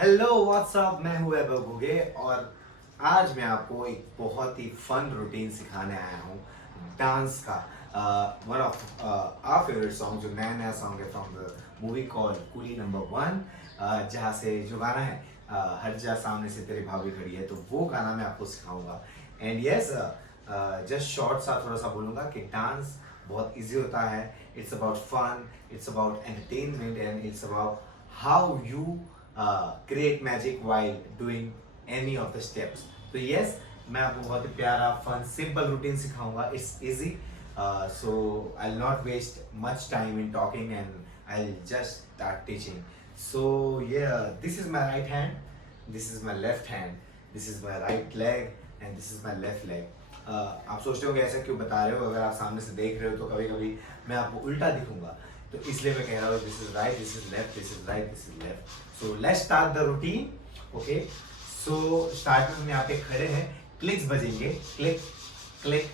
Hello what's up, मैं हूँ वैभव घुगे और आज मैं आपको एक बहुत ही फन रूटीन सिखाने आया हूँ डांस का। One of our favourite song, जो नया नया सॉन्ग है from the movie called Coolie number 1, जहाँ से जो गाना है हट जा सामने से तेरी भाभी खड़ी है, तो वो गाना मैं आपको सिखाऊंगा। एंड यस, जस्ट शॉर्ट सा थोड़ा सा बोलूँगा कि डांस बहुत इजी होता है। It's about fun, it's about entertainment and it's about how you create magic while doing any of the steps. तो yes, मैं आपको बहुत ही प्यारा फन सिंपल रूटीन सिखाऊंगा. It's easy, so I'll not waste much time in talking and I'll just start teaching. So yeah, this is my right hand, this is my left hand, this is my right leg and this is my left leg. आप सोचते होंगे ऐसा क्यों बता रहे हो, अगर आप सामने से देख रहे हो तो कभी कभी मैं आपको उल्टा दिखूंगा, तो इसलिए मैं कह रहा हूँ this is right, this is left, this is right, this is left. So let's start the routine. Okay, so start में हम यहाँ पे खड़े हैं, क्लिक्स बजेंगे, click click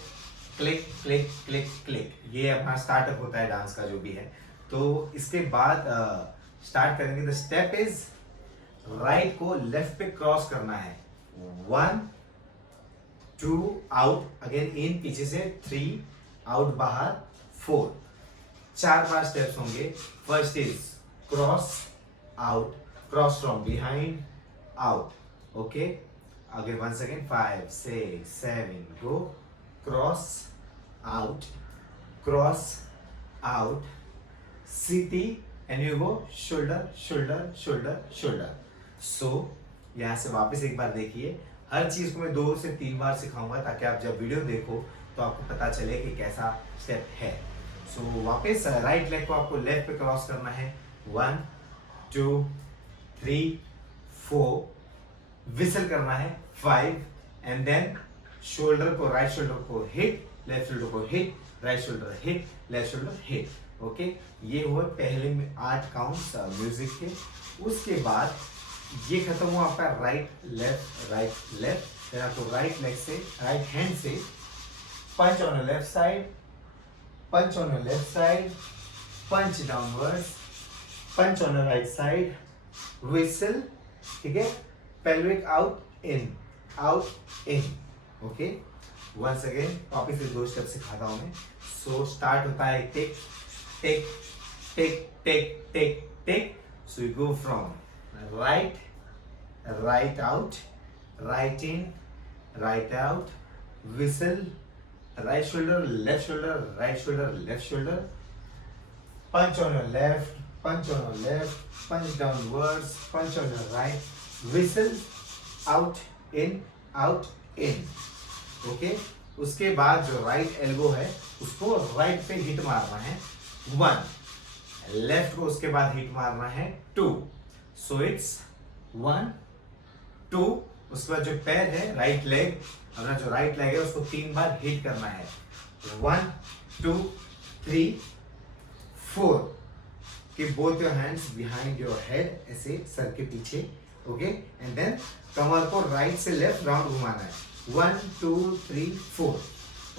click click click click. ये अपना स्टार्टअप होता है डांस का जो भी है. तो इसके बाद स्टार्ट करेंगे. द स्टेप इज राइट को लेफ्ट पे क्रॉस करना है. 1 2 आउट, अगेन इन, पीछे से 3 आउट, बाहर 4. 4 स्टेप्स होंगे. First is cross out, cross from behind out. Okay, again once again 5 6 7 go. Cross out, cross out, सीटी and you go shoulder shoulder shoulder shoulder. So यहाँ से वापस एक बार देखिए. हर चीज को मैं 2 से 3 बार सिखाऊंगा ताकि आप जब वीडियो देखो तो आपको पता चले कि कैसा स्टेप है. सो वापस राइट लेग को आपको लेफ्ट पे क्रॉस करना है. 1 2 3 4, विसल करना है 5, एंड देन शोल्डर को, राइट शोल्डर को हिट, लेफ्ट शोल्डर को hit, right shoulder hit, left shoulder hit. Okay, ये हुए पहले में 8 काउंट्स म्यूजिक के. उसके बाद ये खत्म हुआ आपका राइट लेफ्ट राइट लेफ्ट. फिर आपको राइट लेग से, राइट हैंड से punch on the left side, punch on your left side, punch downwards, punch on your right side, whistle. ठीक है, pelvic out in, out in. Okay, once again वापिस से 2 step सिखाता हूँ मैं. सो start होता है tick tick tick tick tick tick. So you go from right right out, right in, right out, whistle, right shoulder, left shoulder, right shoulder, left shoulder, punch on your left, punch on your left, punch downwards, punch on your right, whistle, out in, out in. Okay, उसके बाद जो right elbow है उसको right पे hit मारना है 1, left को उसके बाद हिट मारना है 2. So it's 1 2. उसके बाद जो पैर है राइट लेग, अपना जो राइट लेग है उसको 3 बार हिट करना है. 1 2 3 4. Keep both your hands behind your head, ऐसे सर के पीछे. ओके, एंड देन कमर को राइट से लेफ्ट राउंड घुमाना है. 1 2 3 4.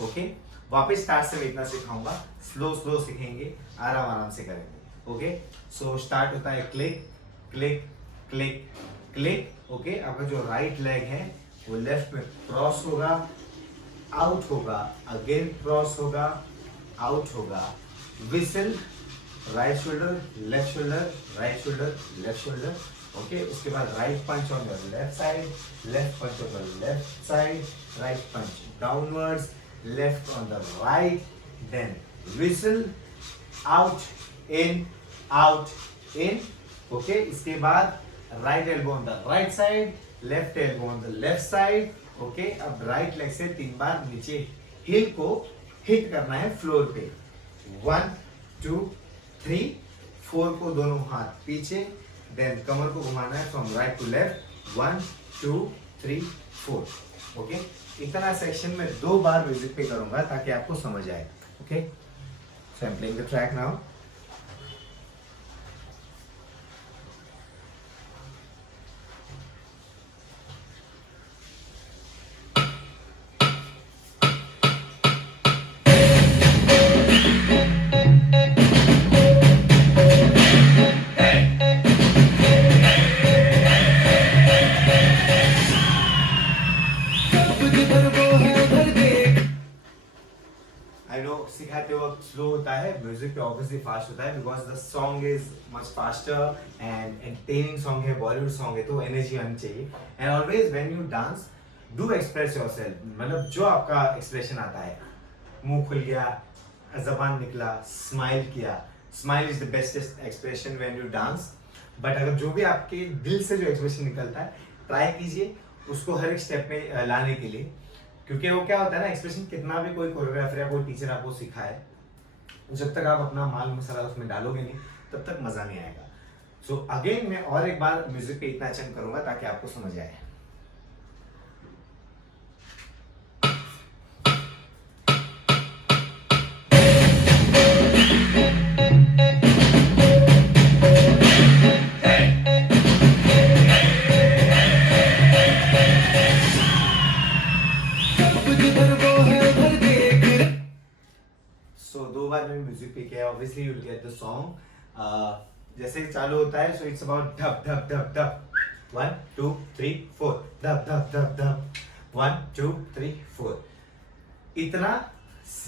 ओके, वापस स्टार्ट से मैं इतना सिखाऊंगा, स्लो स्लो सीखेंगे, आराम आराम से करेंगे. ओके, सो स्टार्ट होता है click click click click. Okay, आपका जो राइट लेग है वो लेफ्ट में क्रॉस होगा, आउट होगा, अगेन क्रॉस होगा, आउट होगा, whistle, right shoulder, left shoulder, right shoulder, left shoulder. Okay, उसके बाद right punch on your left side, left punch on your left side, right punch downwards, left on the right, then whistle, out in, out in. Okay, इसके बाद right elbow on the right side, left elbow on the left side. Okay, अब right leg से 3 बार नीचे हिल को hit करना है floor पे. 1 2 3 4 को दोनों हाथ पीछे, देन कमर को घुमाना है from right to left. 1 2 3 4. Okay, इतना सेक्शन में 2 बार म्यूजिक पे करूंगा ताकि आपको समझ आए. Okay, so I am playing the track now. होता है म्यूजिक पे ऑब्वियसली फास्ट होता है because the song is much faster and entertaining song है, बॉलीवुड सॉन्ग है, तो एनर्जी आनी चाहिए। And always when you dance do express yourself, मतलब जो आपका एक्सप्रेशन आता है, मुंह खुल गया, जबान निकला, स्माइल किया। Smile is the bestest expression when you dance. But अगर जो भी आपके दिल से जो एक्सप्रेशन निकलता है, ट्राई कीजिए उसको हर एक स्टेप में लाने के लिए, क्योंकि वो क्या होता है ना, एक्सप्रेशन कितना भी कोई कोरियोग्राफर या कोई टीचर आपको सिखाए, जब तक आप अपना माल मसाला उसमें डालोगे नहीं तब तक मजा नहीं आएगा। सो अगेन मैं और एक बार म्यूजिक पे इतना अटेंड करूंगा ताकि आपको समझ आए। दो बार मैंने म्यूजिक पे किया, obviously you will get the song. जैसे चालू होता है, सो इट्स अबाउट धप धप धप धप 1 2 3 4 धप धप धप धप 1 2 3 4। इतना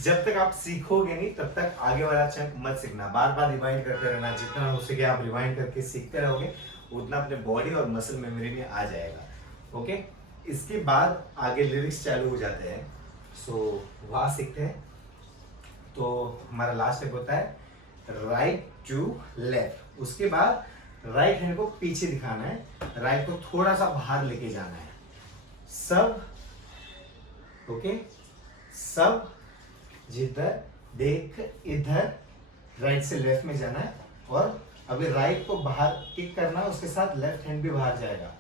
जब तक आप सीखोगे नहीं तब तक आगे वाला चंक मत सीखना, बार बार रिवाइंड करते रहना। जितना हो सके आप रिवाइंड करके सीखते रहोगे उतना अपने बॉडी और मसल मेमोरी में आ जाएगा। ओके, इसके बाद आगे लिरिक्स चालू हो जाते हैं, सो वहाँ सीखते हैं। तो हमारा लास्ट स्टेप होता है राइट टू लेफ्ट। उसके बाद राइट हैंड को पीछे दिखाना है, राइट को थोड़ा सा बाहर लेके जाना है। सब ओके, सब जिधर देख इधर, राइट से लेफ्ट में जाना है। और अभी राइट को बाहर किक करना है, उसके साथ लेफ्ट हैंड भी बाहर जाएगा।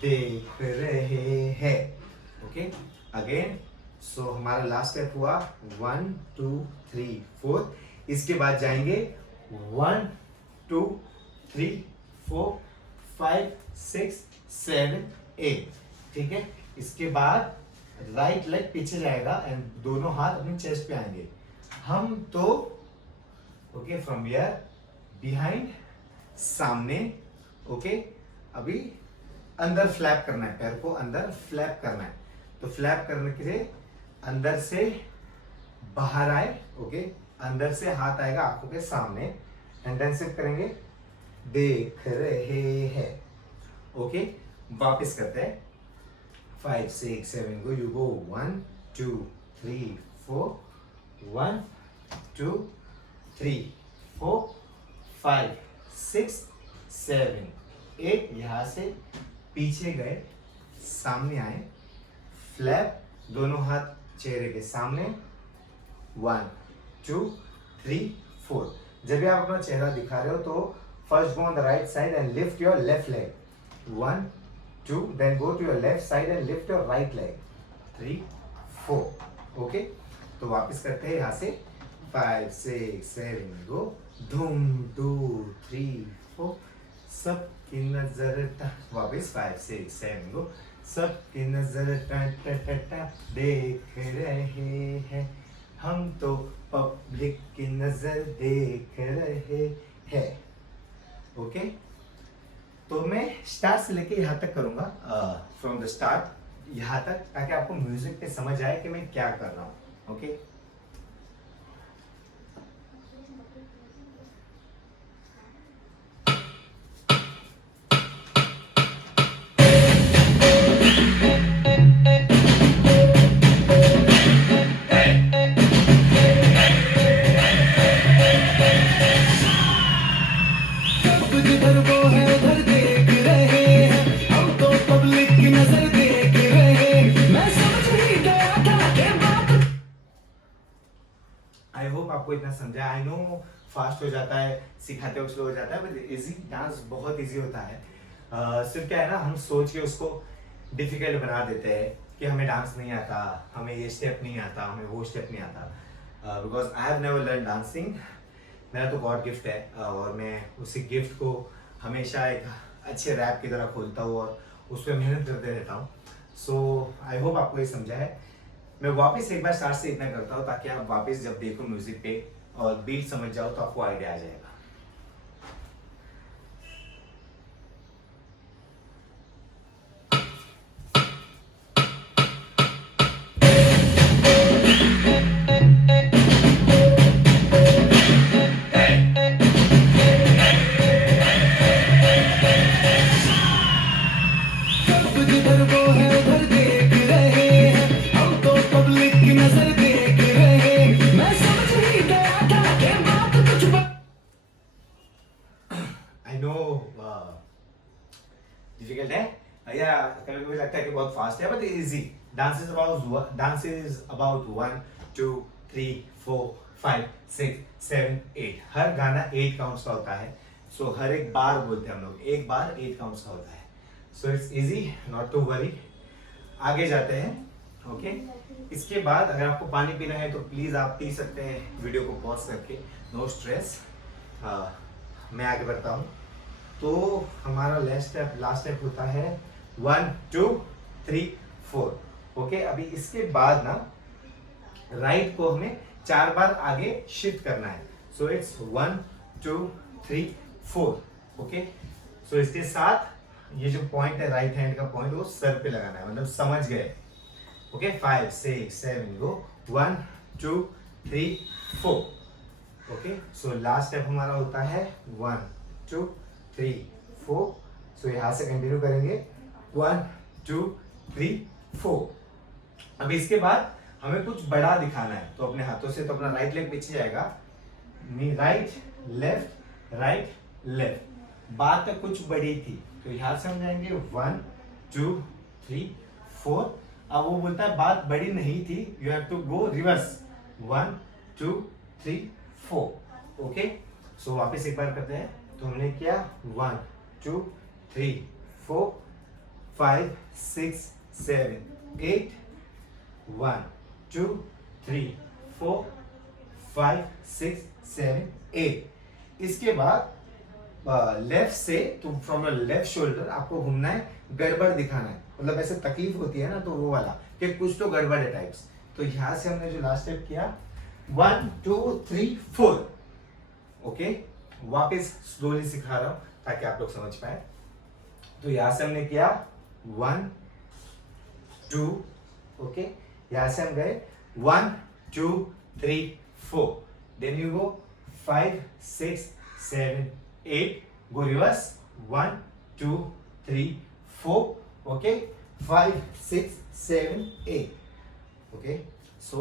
देख रहे हैं, ओके अगेन। सो हमारा लास्ट स्टेप हुआ 1 2 3 4। इसके बाद जाएंगे 1 2 3 4 5 6 7 8, ठीक है। इसके बाद राइट लेग पीछे जाएगा एंड दोनों हाथ अपने चेस्ट पे आएंगे। हम तो ओके फ्रॉम हियर बिहाइंड, सामने, ओके। अभी अंदर फ्लैप करना है, पैर को अंदर फ्लैप करना है। तो फ्लैप करने के लिए अंदर से बाहर आए, ओके। अंदर से हाथ आएगा आंखों के सामने एंड देन सिर्फ करेंगे देख रहे हैं, ओके। वापस करते हैं 5 6 7 गो, यू गो 1 2 3 4 1 2 3 4 5 6 7 8। यहां से पीछे गए, सामने आए, फ्लैप, दोनों हाथ चेहरे के सामने 1 2 3 4। जब भी आप अपना चेहरा दिखा रहे हो तो first go on the right side and lift your left leg 1 2, then go to your left side and lift your right leg 3 4, okay. तो वापस करते हैं यहाँ से 5 6 7 गो, धूम 2 3 4। सब की नजर, वापस 5 6 7 गो, सबकी नजर देख रहे हैं, हम तो पब्लिक की नजर देख रहे हैं, ओके। तो मैं स्टार्ट से लेके यहाँ तक करूंगा, फ्रॉम द स्टार्ट यहाँ तक, ताकि आपको म्यूजिक पे समझ आए कि मैं क्या कर रहा हूँ, ओके। आई होप आपको इतना समझा। आई नो फास्ट हो जाता है, सिखाते वक्त स्लो हो जाता है, बट इजी डांस बहुत इजी होता है। सिर्फ क्या है ना, हम सोच के उसको डिफिकल्ट बना देते हैं कि हमें डांस नहीं आता, हमें ये स्टेप नहीं आता, हमें वो स्टेप नहीं आता। Because I have never learn dancing. मेरा तो गॉड गिफ्ट है और मैं उसी गिफ्ट को हमेशा एक अच्छे रैप की तरह खोलता हूँ और उस पर मेहनत करते रहता हूँ। सो आई होप आपको ये समझा है। मैं वापस एक बार स्टार्ट से इतना करता हूँ ताकि आप वापस जब देखो म्यूजिक पे और बीट समझ जाओ तो आपको आइडिया आ जाएगा। डिफिकल्ट है या कभी कभी लगता है कि बहुत फास्ट है, but easy. Dance is about 1 2 3 4 5 6 7 8। हर गाना 8 काउंट्स का होता है। सो हर एक बार बोलते हैं हम लोग, एक बार 8 काउंट्स का होता है। So it's easy, not to worry. आगे जाते हैं। ओके इसके बाद अगर आपको पानी पीना है तो प्लीज आप पी सकते हैं वीडियो को पॉज करके, नो स्ट्रेस। मैं आगे बढ़ता हूँ। तो हमारा लास्ट स्टेप होता है 1 2 3 4। ओके अभी इसके बाद ना राइट को हमें 4 बार आगे शिफ्ट करना है। So it's 1 2 3 4। ओके सो इसके साथ ये जो पॉइंट है राइट हैंड का पॉइंट, वो सर पे लगाना है, मतलब समझ गए। ओके 5 6 7 गो 1 2 3 4। ओके सो लास्ट स्टेप हमारा होता है 1 2 3 4। सो यहां से कंटिन्यू करेंगे 1 2 3 4। अब इसके बाद हमें कुछ बड़ा दिखाना है, तो अपने हाथों से, तो अपना राइट लेग पीछे जाएगा, राइट लेफ्ट। बात तक कुछ बड़ी थी तो यहां से हम जाएंगे 1 2 3 4। अब वो बोलता है बात बड़ी नहीं थी, you have to go reverse 1 2 3 4। Okay so वापस एक बार करते हैं। तो हमने किया 1 2 3 4 5 6 7 8 1 2 3 4 5 6 7 8। इसके बाद लेफ्ट से, तो फ्रॉम द लेफ्ट शोल्डर आपको घूमना है, गड़बड़ दिखाना है, मतलब ऐसे तकलीफ होती है ना, तो वो वाला कि कुछ तो गड़बड़ है टाइप्स। तो यहां से हमने जो लास्ट स्टेप किया 1 2 3 4। ओके वापस स्लोली सिखा रहा हूं ताकि आप लोग समझ पाए। तो यहां से हमने किया 1 2। ओके यहां से हम गए 1 2 3 4। Then you go 5 6 7 8। Go reverse 1 2 3 4। Okay 5 6 7 8। Okay so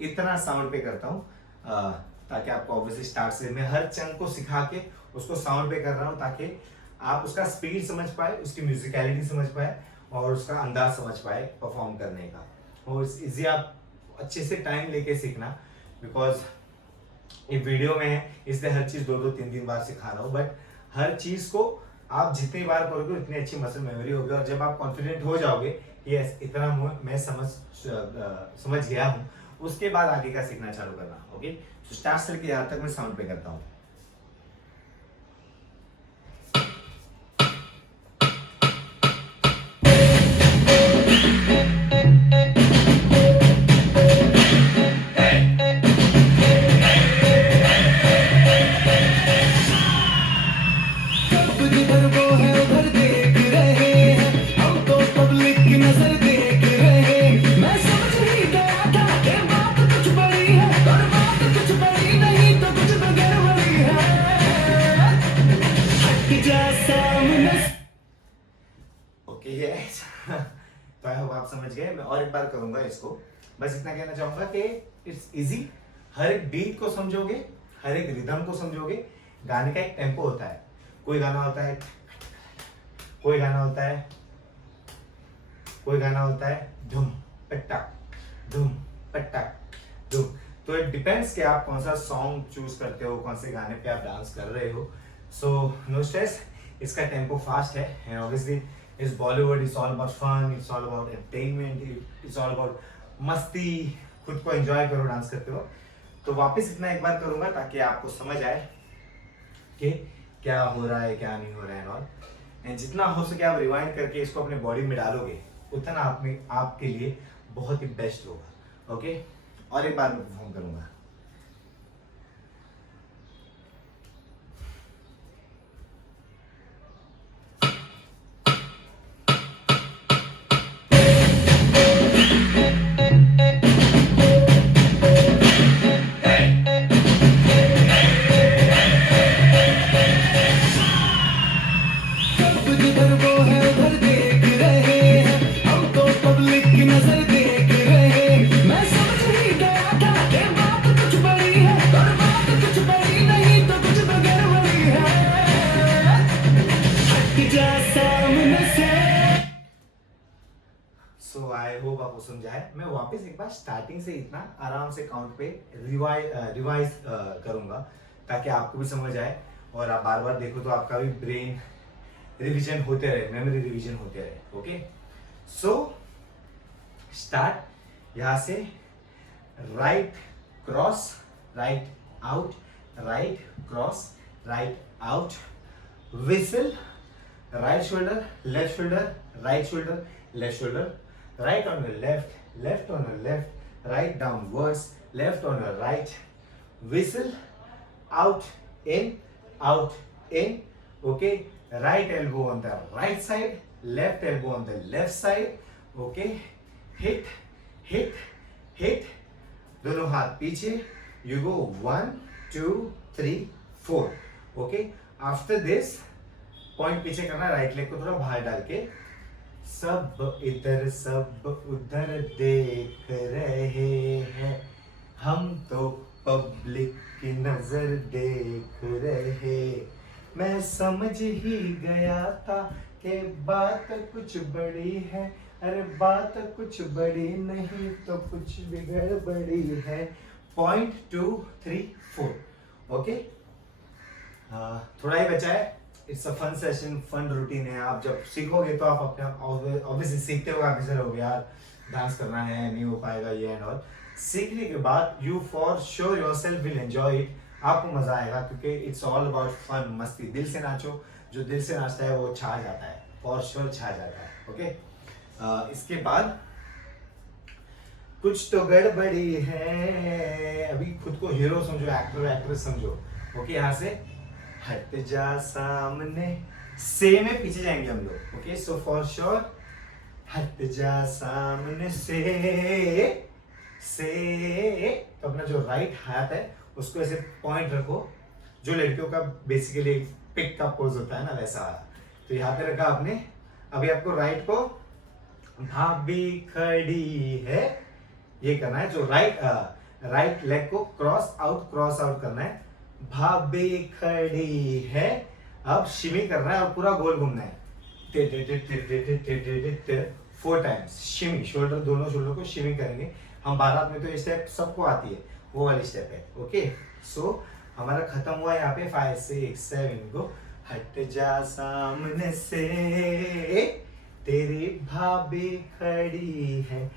इतना साउंड पे करता हूं ताकि आपको ऑब्वियसली स्टार्ट से मैं हर चंक को सिखा के उसको साउंड पे कर रहा हूं, ताकि आप उसका स्पीड समझ पाए, उसकी म्यूजिकलिटी समझ पाए और उसका अंदाज समझ पाए परफॉर्म करने का। और इजी आप अच्छे से टाइम लेके सीखना, बिकॉज ये वीडियो में है इसलिए हर चीज 2 2 3 3 बार सिखा रहा हूँ, बट हर चीज को आप जितनी बार करोगे उतनी अच्छी मसल मेमोरी होगी। और जब आप कॉन्फिडेंट हो जाओगे कि इतना मैं समझ गया हूँ, उसके बाद आगे का सीखना चालू करना। ओके तो स्टार्ट से लेके यहाँ तक मैं साउंड पे करता हूँ। तो आई होप आप समझ गए। मैं और एक बार करूंगा इसको, बस इतना कहना चाहूंगा कि इट्स इजी। हर एक बीट को समझोगे, हर एक रिदम को समझोगे। गाने का एक टेम्पो होता है, कोई गाना होता है, कोई गाना होता है, कोई गाना होता है धूम पटक धूम पटक धूम। तो इट डिपेंड्स कि आप कौन सा सॉन्ग चूज करते हो, कौन से गाने पे आप डांस कर रहे हो। सो नो स्ट्रेस, इसका टेम्पो फास्ट है and obviously it's Bollywood, it's all about fun, it's all about entertainment, it's all about masti. खुद को एंजॉय करो डांस करते हो। तो वापस इतना एक बार करूंगा ताकि आपको समझ आए कि क्या हो रहा है, क्या नहीं हो रहा है और एंड जितना हो सके आप रिवाइंड करके इसको अपने बॉडी में डालोगे उतना आपके लिए बहुत ही बेस्ट होगा। ओके और एक बार मैं परफॉर्म करूंगा। सामने से। सो आई होप आपको समझा है। मैं वापस एक बार स्टार्टिंग से इतना आराम से काउंट पे रिवाइज करूंगा ताकि आपको भी समझ आए और आप बार बार देखो तो आपका भी ब्रेन रिवीजन होते रहे, मेमोरी रिवीजन होते रहे। ओके, सो स्टार्ट यहाँ से, right cross, right out, right cross, right out, whistle, right shoulder, left shoulder, right shoulder, left shoulder, right on your left, left on your left, right downwards, left on your right, whistle, out, in, okay, right elbow on the right side, left elbow on the left side, okay, hit, hit, hit, दोनों हाथ पीछे, you go 1, 2, 3, 4, okay, after this point पीछे करना, right leg को थोड़ा बाहर डाल के, सब इधर सब उधर देख रहे हैं, हम तो पब्लिक की नजर देख रहे, मैं समझ ही गया था कि बात कुछ बड़ी है, अरे बात कुछ बड़ी नहीं तो कुछ भी गड़बड़ी है। पॉइंट 2, 3, 4, ओके, थोड़ा ही बचा है। It's a fun session, fun routine है। आप जब सीखोगे तो आप अपने आप ऑब्वियसली सीखते हो, काफी सारे हो गया यार डांस करना है, नहीं हो पाएगा ये एंड ऑल। सीखने के बाद you for sure yourself will enjoy it, आपको मजा आएगा क्योंकि इट्स ऑल अबाउट फन, मस्ती। दिल से नाचो, जो दिल से नाचता है वो छा जाता है, फॉर श्योर छा जाता है। ओके, इसके बाद कुछ तो गड़बड़ी है, अभी खुद को हीरो समझो, एक्टर एक्ट्रेस समझो। ओके, यहाँ से हट जा सामने से में पीछे जाएंगे हम लोग। ओके, सो फॉर श्योर हट जा सामने से तो अपना जो राइट हाथ है उसको ऐसे पॉइंट रखो, जो लड़कियों का बेसिकली पिक का पोज होता है ना वैसा। तो यहाँ पे रखा आपने। अभी आपको राइट को भाभी खड़ी है ये करना है, जो राइट लेग को क्रॉस आउट करना है। भाभी खड़ी है, अब शिमी करना है और पूरा गोल घूमना है 4 टाइम्स। शिमी, शोल्डर, दोनों शोल्डर को शिमी करेंगे हम। बारात में तो ये स्टेप सबको आती है, वो वाली स्टेप है। ओके, सो हमारा खत्म हुआ यहाँ पे 5, 6, 7 को। हट जा सामने से तेरी भाभी खड़ी है,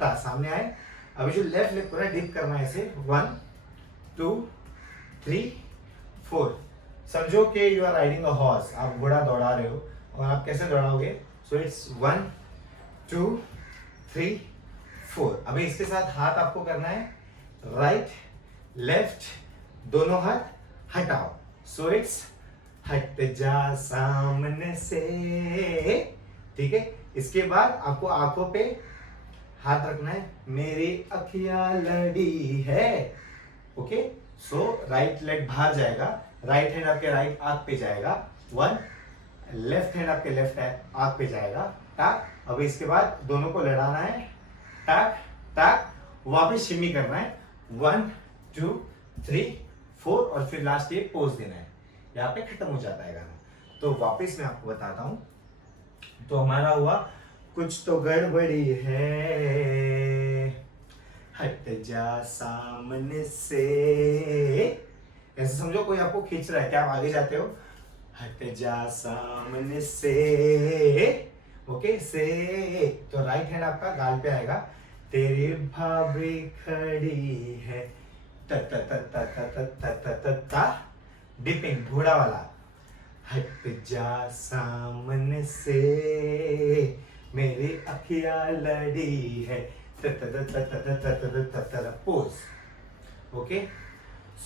सामने आए। अभी जो लेफ्ट लेग पूरा डीप करना है इसे, 1, 2, 3, 4। समझो कि you are riding a horse, आप घोड़ा दौड़ा रहे हो। और आप कैसे दौड़ाओगे? So it's 1, 2, 3, 4। अभी इसके साथ हाथ आपको करना है राइट लेफ्ट, दोनों हाथ हटाओ। सो इट्स हट जा सामने से, ठीक है। इसके बाद आपको आंखों पे हाथ रखना है, मेरी अखियां लड़ी है। ओके, सो राइट लेग बाहर जाएगा, राइट हैंड आपके राइट आंख पे जाएगा 1, लेफ्ट हैंड आपके लेफ्ट आंख पे जाएगा टाक। अभी इसके बाद दोनों को लड़ाना है, टाक टाक, वापस शिमी करना है 1, 2, 3, 4 और फिर लास्ट ये पोज देना है। यहाँ पे खत्म हो जाता है गाना। तो वापस मैं आपको बताता हूं। तो हमारा हुआ कुछ तो गड़बड़ी है, हट जा सामने से। ऐसे समझो कोई आपको खींच रहा है, क्या आप आगे जाते हो? हट जा सामने से। ओके, से तो राइट हैंड आपका गाल पे आएगा, तेरी भाभी खड़ी है, त त त त त त त त त, डिपिंग घोड़ा वाला। हट जा सामने से मेरी अखियां लड़ी है, त त त त त त त त त, पोज। ओके,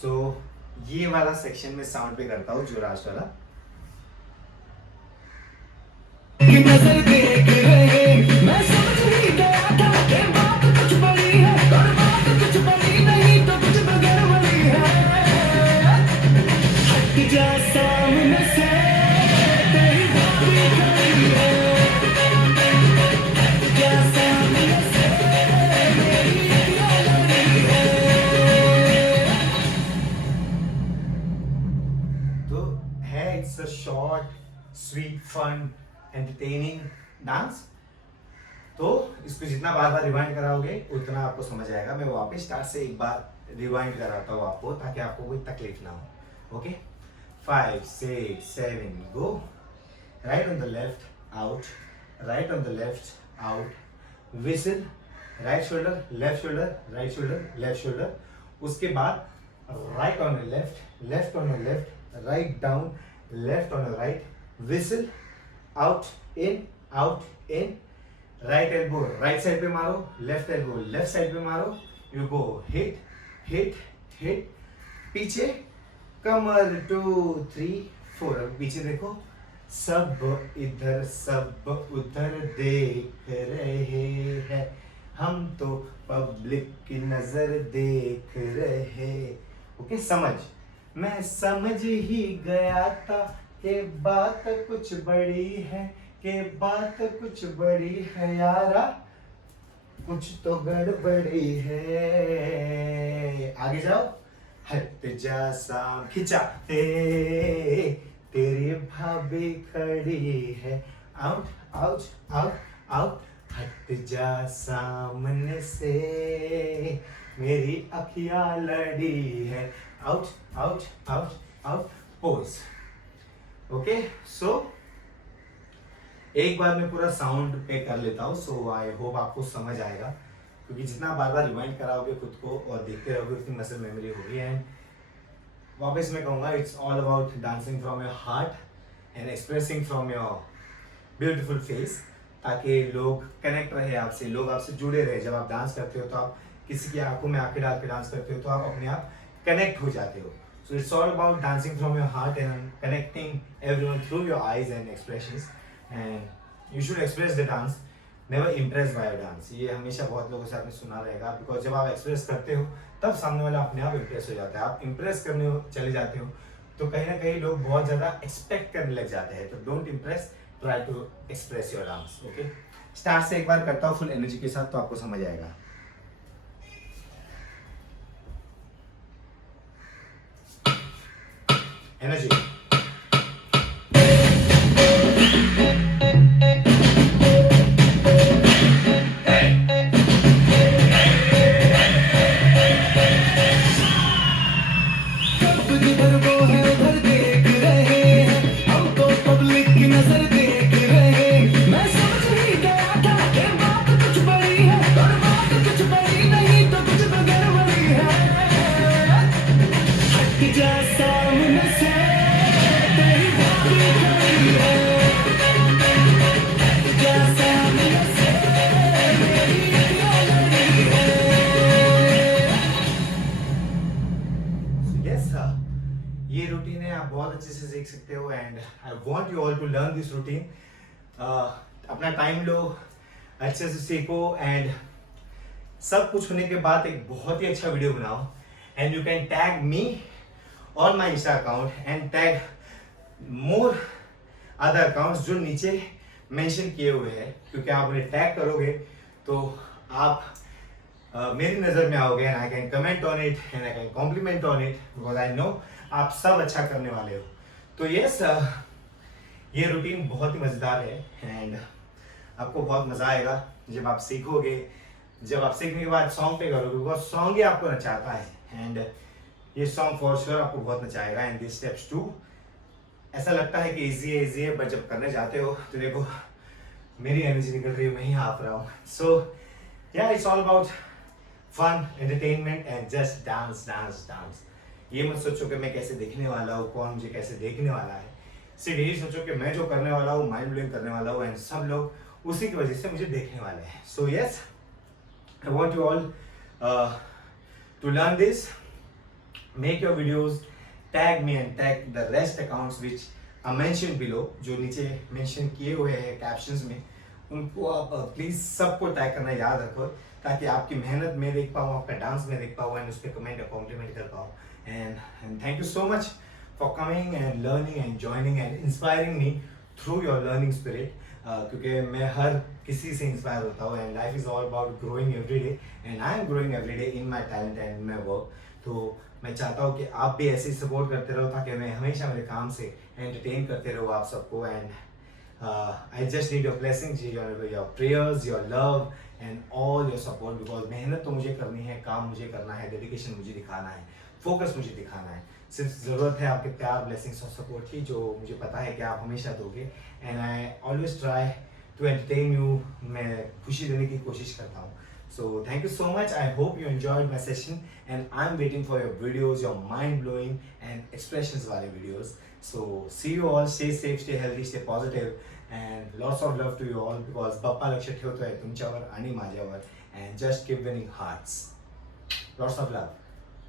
सो ये वाला सेक्शन में साउंड पे करता हूँ, जो लास्ट वाला। नजर देख रहे, मैं समझ ही गया था कि बात कुछ बड़ी है, और बात कुछ बड़ी नहीं तो कुछ तो गड़बड़ी है। हट जा सामने से तेरी भाभी खड़ी है, हट जा सामने से मेरी अखियां लड़ी है। तो है, it's a short sweet fun entertaining dance. तो इसको जितना बार बार रिवाइंड कराओगे उतना आपको समझ आएगा। मैं वापस स्टार्ट से एक बार रिवाइंड कराता हूँ आपको, ताकि आपको कोई तकलीफ ना हो। Okay, 5 6 7 go. Right on the left out, right on the left out, whistle, right shoulder left shoulder, right shoulder left shoulder. उसके बाद right on the left, left on the left, write down, left on the right, whistle, out in, right elbow right side पे मारो, left elbow left side पे मारो। You go hit hit hit, पीछे कमर 2 3 4। अब पीछे देखो, सब इधर सब उधर देख रहे हैं, हम तो पब्लिक की नजर देख रहे। ओके, समझ, मैं समझ ही गया था कि बात कुछ बड़ी है, कि बात कुछ बड़ी है यारा, कुछ तो गड़बड़ी है। आगे जाओ, हट जा साम, खिंचा, तेरी भाभी खड़ी है, आउट आउट आउट आउट, हट जा सामने से, मेरी अखियां लड़ी है, out out out out, pose. Okay, so एक बार मैं पूरा साउंड पे कर लेता हूँ। सो आई होप आपको समझ आएगा, क्योंकि जितना बार बार रिमाइंड कराओगे खुद को और देखते रहोगे उतनी मसल मेमोरी होगी। एंड वापस मैं कहूँगा, it's all about dancing from your heart and expressing from your beautiful face, ताकि लोग कनेक्ट रहे आपसे, लोग आपसे जुड़े रहे। जब आप डांस करते हो तो आप किसी की आंखों में आंखें डाल के डांस करते हो तो आप अपने आप कनेक्ट हो जाते हो। So it's all about dancing from your heart and connecting everyone through your eyes and expressions. And you should express the dance, never impress by your dance. ये हमेशा बहुत लोगों से आपने सुना रहेगा, बिकॉज जब आप एक्सप्रेस करते हो तब सामने वाला अपने आप इम्प्रेस हो जाता है। आप इम्प्रेस करने चले जाते हो तो कहीं ना कहीं लोग बहुत ज़्यादा एक्सपेक्ट करने लग जाते हैं। तो don't impress, try to express your dance. Okay, start से एक बार करता हूँ फुल एनर्जी के साथ, तो आपको समझ आएगा। एनर्जी, जिधर वो है उधर देख रहे हैं, हम तो पब्लिक की नजर देख रहे हैं। मैं समझ ही गया था कि बात कुछ बड़ी है, और बात कुछ बड़ी नहीं तो कुछ तो गड़बड़ी है। हट जा सामने से, तेरी भाभी खड़ी है, हट जा सामने से, मेरी अखियां लड़ी है। यस सर, ये रूटीन है, आप बहुत अच्छे से सीख सकते हो। And I want you all to learn this routine. अपना टाइम लो, अच्छे से सीखो, एंड सब कुछ होने के बाद एक बहुत ही अच्छा वीडियो बनाओ। And you can tag me on my Insta account and tag more other accounts जो नीचे मेंशन किए हुए हैं, क्योंकि आप उन्हें टैग करोगे तो आप मेरी नज़र में आओगे। And I can comment on it and I can compliment on it, because I know आप सब अच्छा करने वाले हो। तो यस, ये रूटीन बहुत ही मज़ेदार है एंड आपको बहुत मज़ा आएगा जब आप सीखोगे। जब आप सीखने के बाद सॉन्ग पे करोगे, बिकॉज सॉन्ग ही आपको नचाता है। एंड ये सॉन्ग फॉर श्योर आपको बहुत नचाएगा। एंड दिस स्टेप्स टू, ऐसा लगता है कि इजी है, बट जब करने जाते हो तो देखो मेरी एनर्जी निकल रही है, मैं ही हाफ रहा हूँ। So yeah, it's all about fun, entertainment and just dance dance dance. ये मत सोचो कि मैं कैसे दिखने वाला हूँ, कौन मुझे कैसे देखने वाला है। सिर्फ यही सोचो कि मैं जो करने वाला हूँ माइंड ब्लोइंग करने वाला हूँ, एंड सब लोग उसी की वजह से मुझे देखने वाले हैं। So yes, I want you all to learn this, make your videos, tag me and tag the rest accounts which I mention below, जो नीचे मेंशन किए हुए हैं कैप्शंस में, उनको आप प्लीज सबको टैग करना याद रखो, ताकि आपकी मेहनत में देख पाऊँ, आपका डांस में देख पाऊँ, एंड उस पर कमेंट या कॉम्प्लीमेंट कर पाऊँ। And thank you so much for coming and learning and joining and inspiring me through your learning spirit, क्योंकि मैं हर किसी से इंस्पायर होता हूँ। And life is all about growing every day, and I am growing every day in my talent and in my work. तो मैं चाहता हूँ कि आप भी ऐसे ही सपोर्ट करते रहो ताकि मैं हमेशा मेरे काम से एंटरटेन करते रहो आप सबको. And I just need your blessings, your prayers, your love and all your support. Because मेहनत तो मुझे करनी है, काम मुझे करना है, डेडिकेशन मुझे दिखाना है, फोकस मुझे दिखाना है. सिर्फ ज़रूरत है आपके प्यार, ब्लेसिंग्स और सपोर्ट की, जो मुझे पता है कि आप हमेशा दोगे. And I always try to entertain you. मैं खुशी देने की कोशिश करता हूँ. So thank you so much. I hope you enjoyed my session and I'm waiting for your videos, your mind-blowing and expressions wale videos. So see you all. Stay safe, stay healthy, stay positive and lots of love to you all because Bappa लक्ष ठेवतोय तुमच्यावर आणि माझ्यावर and just keep winning hearts. Lots of love.